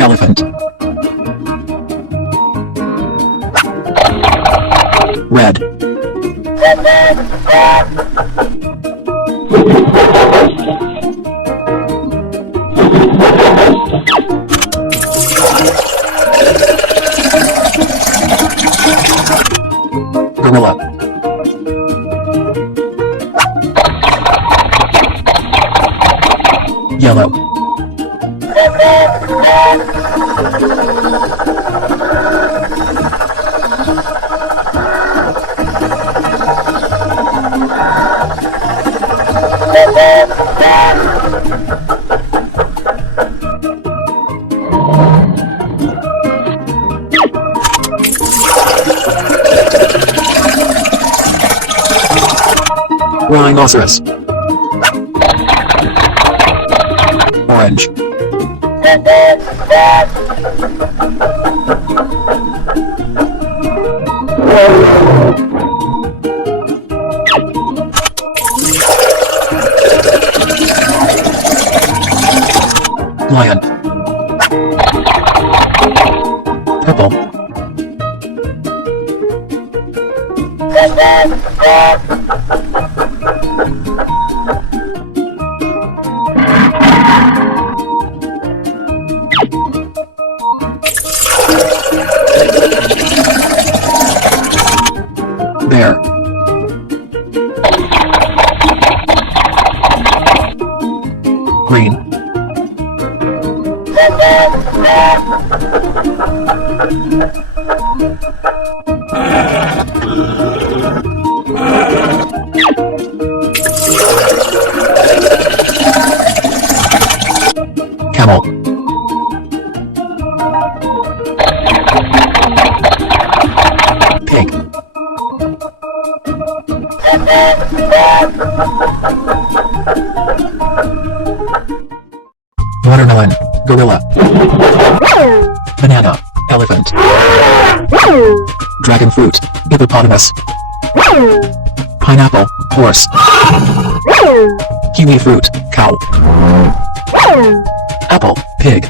Elephant. Red. Gorilla. Yellow. Rhinoceros. Orange. Lion. Purple. Bear. Green. Camel. Pig. Watermelon. Gorilla. Banana. Elephant. Dragon fruit. Hippopotamus. Pineapple. Horse. Kiwi fruit. Cow. Apple. Pig.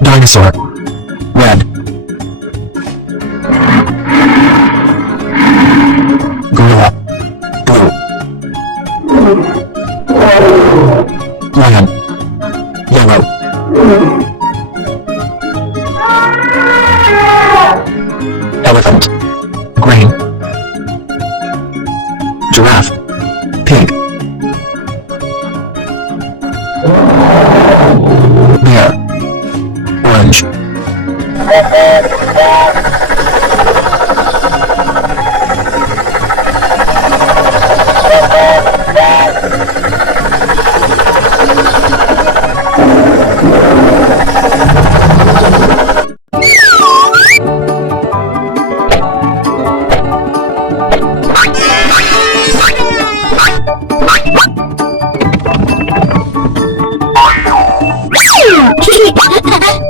Dinosaur. Red. Gorilla. Blue. Lion. Yellow. Elephant. Green. Giraffe. Pink. Bear. Orange.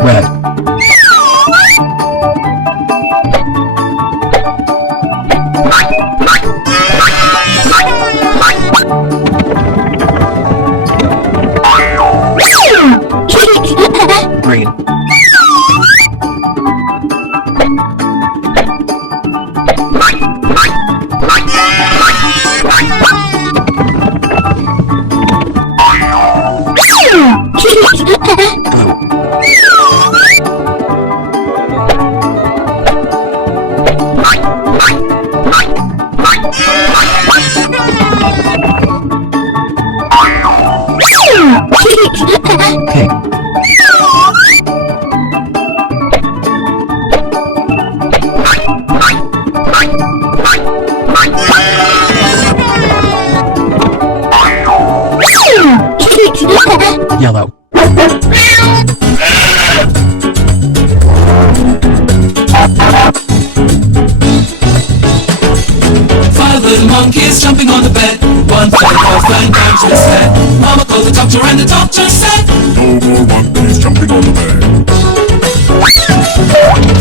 Red. Green. Pink. Yellow. Five little monkeys jumping on the bed. One fell off, flying down to his head. Mama called the doctor and the doctor said, No more monkeys jumping on the bed.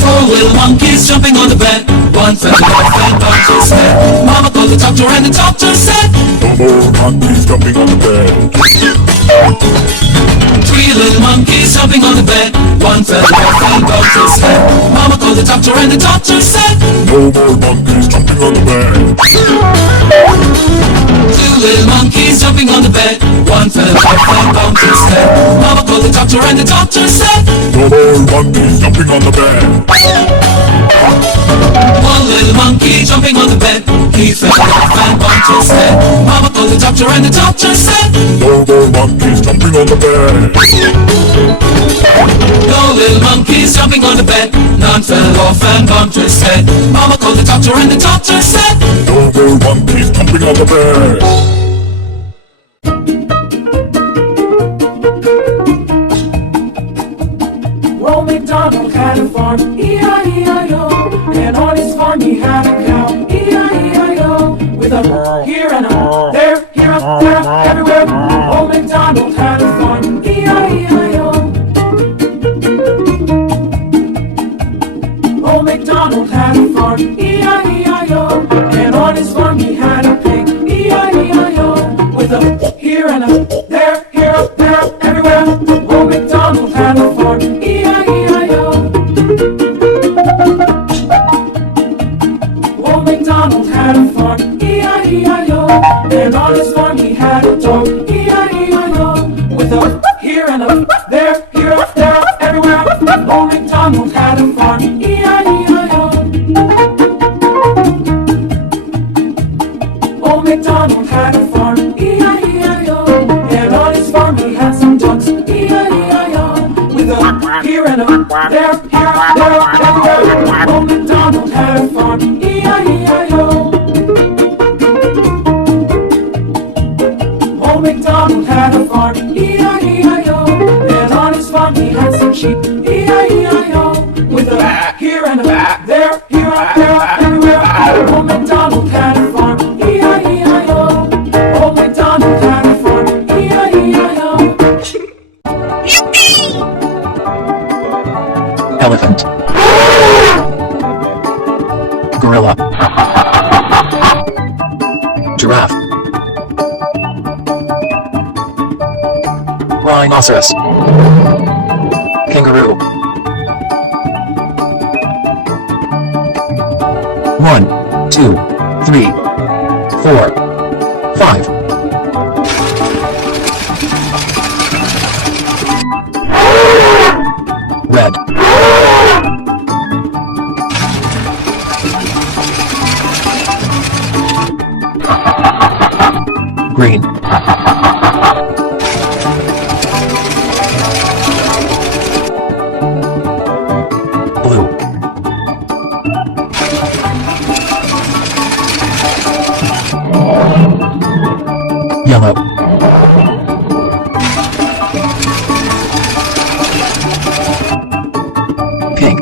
four little monkeys jumping on the bed. One fell off, flying down to his head. Mama called the doctor and the doctor said, No more monkeys jumping on the bed. three little monkeys jumping on the bed. One fell off, flying down to his head. Mama called the doctor and the doctor said, No more monkeys jumping on the bed. two little monkeys jumping on the bed. One fell off, flying down to his head. Mama called the doctor and the doctor said, No more monkeys jumping on the bed. one little monkey jumping on the bed. He fell off and bumped his head. Mama called the doctor and the doctor said, No more monkeys jumping on the bed. no little monkeys jumping on the bed. None fell off and bumped his head. Mama called the doctor and the doctor said, No more monkeys jumping on the bed. Old MacDonald had a farm, E-I-E-I-O, and on his farm he had a cow, E-I-E-I-O, with a here and a there, here, up, there, everywhere. Old MacDonald had a farm, E-I-E-I-O. Old MacDonald had a farm, E-I-E-I-O, and on his farm he had a pig, E-I-E-I-O, with a here and a there, here, up, there, everywhere. Old MacDonald had a farm, E-I-E-I-O. Old MacDonald had a farm, E-I-E-I-O, and on his farm he had a dog, E-I-E-I-O, with a here and a there, here, up, there, everywhere. Old MacDonald had a farm, E-I-E-I-O. Old MacDonald had a farm, E-I-E-I-O, and on his farm he had some ducks, E-I-E-I-O, with a here and a there, here, there, everywhere. Old MacDonald had a farm, E-I-E-I-O. Old MacDonald had a farm, E-I-E-I-O, and on his farm he had some sheep, E-I-E-I-O, with a here and a there, here, there, everywhere. Old MacDonald had a farm, E-I-E-I-O. Old MacDonald had a farm, E-I-E-I-O. Elephant. Gorilla. Giraffe. Rhinoceros. Kangaroo. 1, 2, 3, 4, 5. Green. Blue. Yellow. Pink.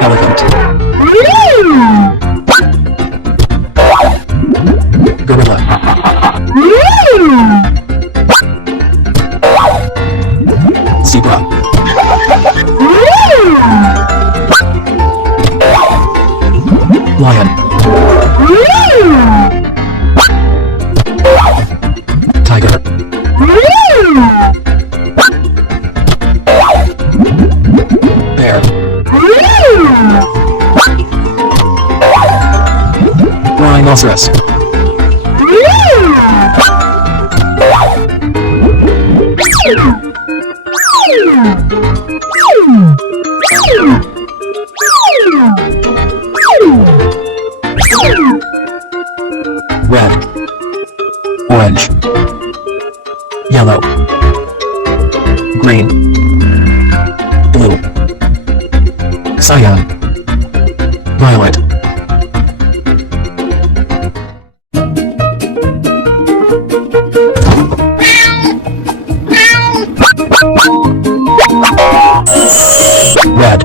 Elephant. Gorilla. Zebra. Lion. Tiger. Bear. Rhinoceros. Red. Orange. Yellow. Green. Blue. Cyan. Violet. Red.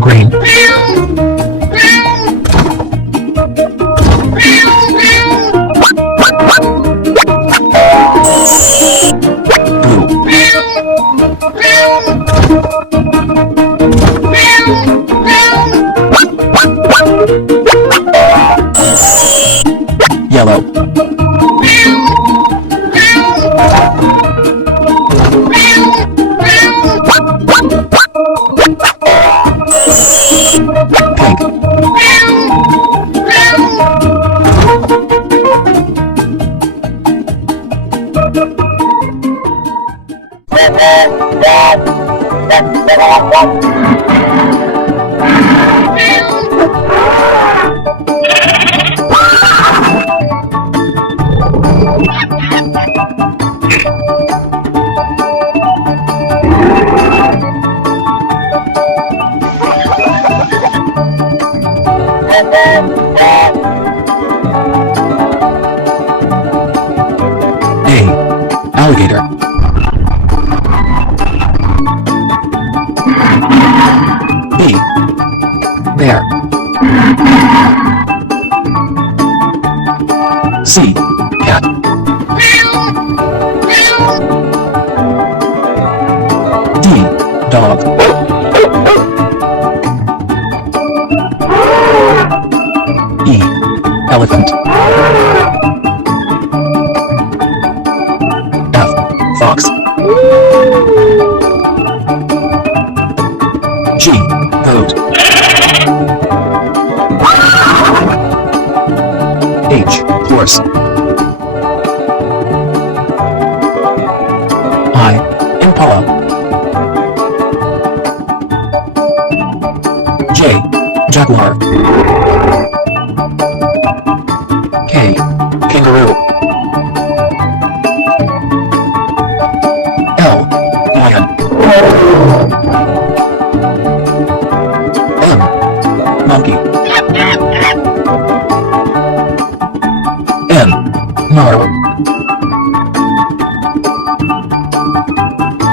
Green. Yellow. Pink. A. Alligator. B. Bear. C. Cat. D. Dog. E. Elephant. F. Fox. G. Goat. H. Horse. I. Impala. J. Jaguar. K. Kangaroo. L. Lion. M. Monkey. N. Marl.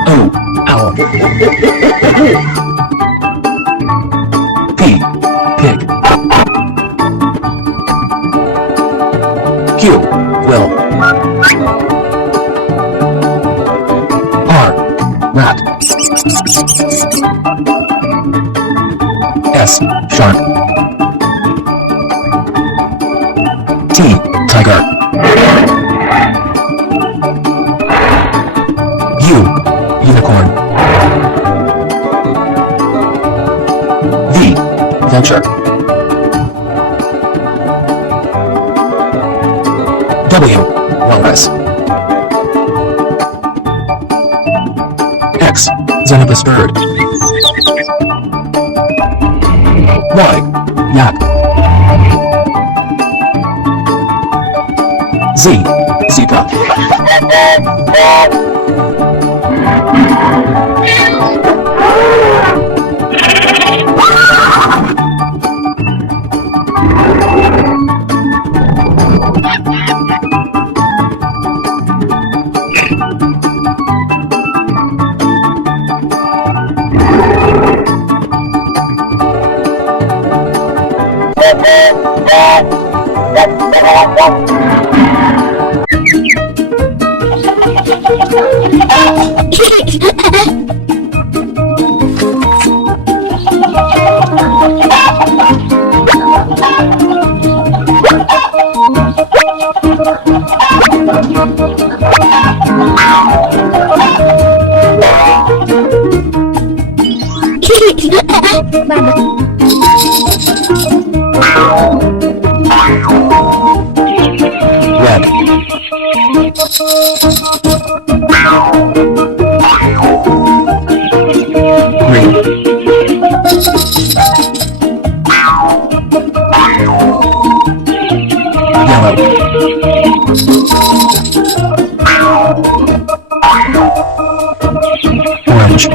O. Owl. P. Pig. Q. Will. R. Rat. S. Shark. T. Tiger. U. Unicorn. V. Vulture. W. Walrus. X. Xenopus bird. Y. Yak. Z. Zebra. Red. Green. Yellow. Orange.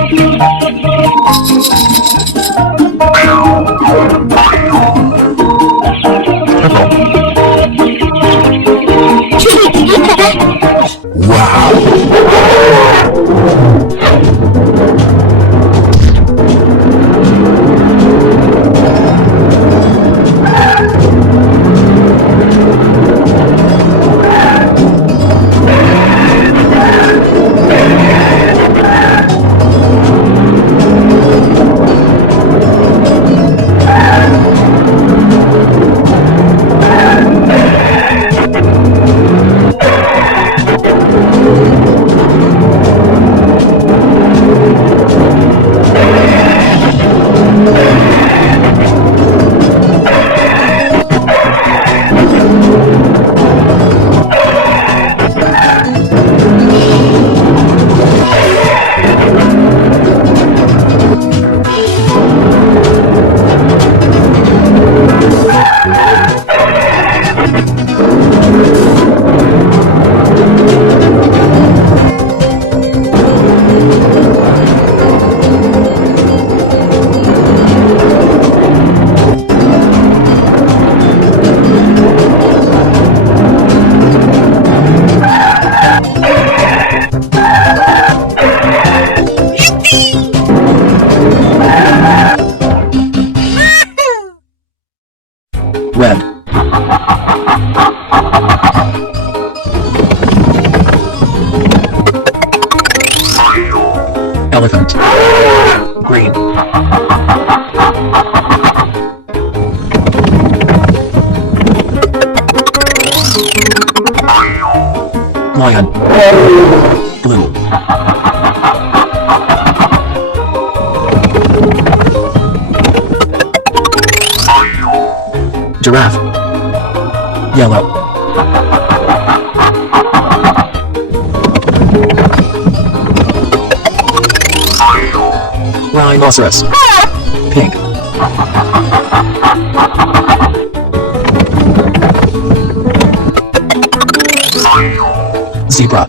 Red. Elephant. Green. Lion. Blue. Giraffe. Yellow. Rhinoceros. Pig. Zebra.